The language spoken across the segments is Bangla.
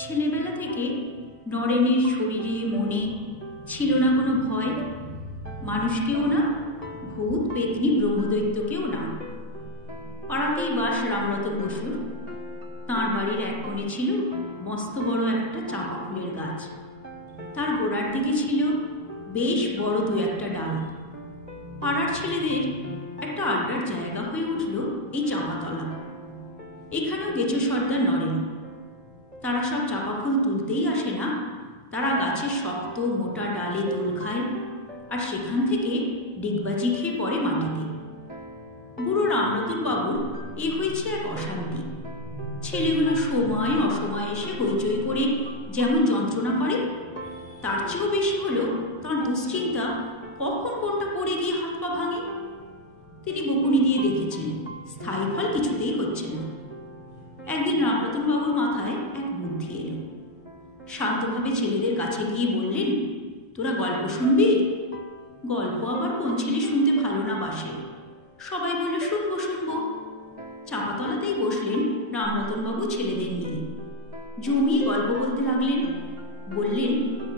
ছেলেবেলা থেকে নরেনের শরীরে মনে ছিল না কোনো ভয়, মানুষকেও না, ভূত পেতনি ব্রহ্মদৈত্যকেও না। পাড়াতেই বাস রামরতন বসুর। তাঁর বাড়ির এক কোণে ছিল মস্ত বড় একটা চাঁপা ফুলের গাছ। তার গোড়ার দিকে ছিল বেশ বড় দু একটা ডাল। পাড়ার ছেলেদের একটা আড্ডার জায়গা হয়ে উঠল এই চাঁপাতলা। এখানেও গেছো সর্দার নরেন। তারা সব চাঁপা ফুল তুলতেই আসে না, তারা গাছের শক্ত মোটা ডালে দোল খায় আর সেখান থেকে ডিগবাজি খেয়ে পড়ে মাটিতে। বুড়ো রামরতন বাবুর এ হয়েছে এক অশান্তি। ছেলেগুলো সময় অসময় এসে হইচই করে যেমন যন্ত্রণা করে, তার চেয়েও বেশি হলো তার দুশ্চিন্তা কখন কোনটা পড়ে গিয়ে হাত পা ভাঙে। তিনি বকুনি দিয়ে দেখেছেন, স্থায়ী ফল কিছুতেই হচ্ছে না। একদিন রামরতন বাবুর মাথায় এক বুদ্ধি এলো। শান্তভাবে ছেলেদের কাছে গিয়ে বললেন, তোরা গল্প শুনবি? গল্প আবার কোন ছেলে শুনতে ভালো না বাসে? সবাই বলল, শুনবো শুনবো। চাঁপাতলাতেই বসলেন রামরতন বাবু ছেলেদের নিয়ে। জমিয়ে গল্প বলতে লাগলেন। বললেন,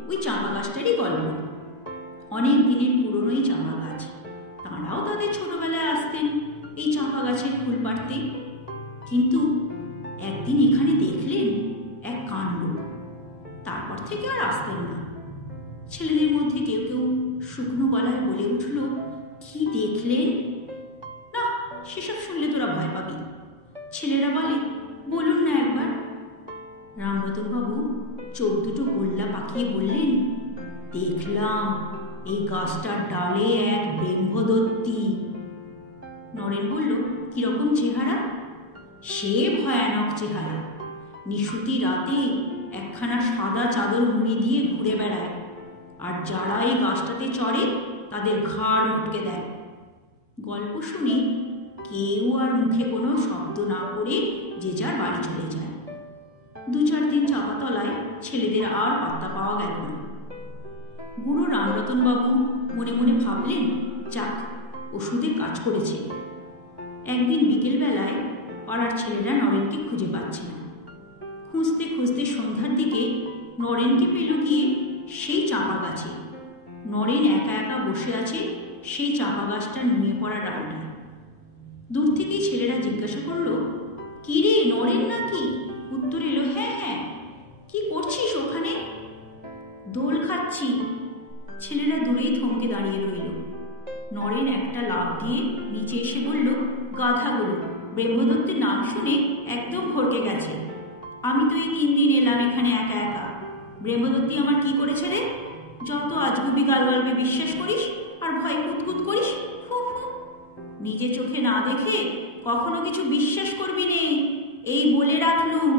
ওই চাঁপা গাছটারই গল্প। অনেক দিনের পুরনোই চাঁপা গাছ। তাঁরাও তাদের ছোটবেলায় আসতেন এই চাঁপা গাছের ফুল পাড়তে। কিন্তু একদিন এখানে দেখলেন এক কাণ্ড। তারপর থেকে আর আসতেন না। ছেলেদের মধ্যে কেউ কেউ শুকনো গলায় বলে উঠল, কি দেখলেন? না, সেসব শুনলে তোরা ভয় পাবি। ছেলেরা বলে, বলুন না একবার। রামরতন বাবু চোখ দুটো গোল্লা পাকিয়ে বললেন, দেখলাম এই গাছটার ডালে এক ব্রহ্মদত্তি। নরেন বলল, কিরকম চেহারা? সে ভয়ানক চেহারা। নিশুতি রাতে একখানা সাদা চাদর মুড়ি দিয়ে ঘুরে বেড়ায়, আর যারা এই গাছটাতে চড়ে তাদের ঘাড় মুটকে দেয়। গল্প শুনে কেউ আর মুখে কোনো শব্দ না করে যে যার বাড়ি চলে যায়। 2-4 দিন চাঁপাতলায় ছেলেদের আর পাত্তা পাওয়া গেল না। বুড়ো রামরতন বাবু মনে মনে ভাবলেন, যাক, ওষুধে কাজ করেছে। একদিন বিকেলবেলায় পাড়ার ছেলেরা নরেনকে খুঁজে পাচ্ছে না। খুঁজতে খুঁজতে সন্ধ্যার দিকে নরেনকে পেল গিয়ে সেই চাঁপা গাছে। নরেন একা একা বসে আছে সেই চাঁপা গাছটার নুয়ে পড়া ডালটায়। দূর থেকেই ছেলেরা জিজ্ঞাসা করল, কি রে, নরেন নাকি? উত্তর এলো, হ্যাঁ হ্যাঁ। কি করছিস ওখানে? দোল খাচ্ছি। ছেলেরা দূরেই থমকে দাঁড়িয়ে রইল। নরেন একটা লাফ দিয়ে নিচে এসে বলল, গাধাগুলো, ব্রহ্মদত্তের নাম শুনে একদম ভরকে গেছে। আমি তো এই 3 দিন এলাম এখানে একা একা। ব্রহ্মদত্তি আমার কি করেছে রে? যত আজগুবি গালগল্পে বিশ্বাস করিস আর ভয় কুতকুত করিস। নিজে চোখে না দেখে কখনো কিছু বিশ্বাস করবি নে, এই বলে রাখলুম।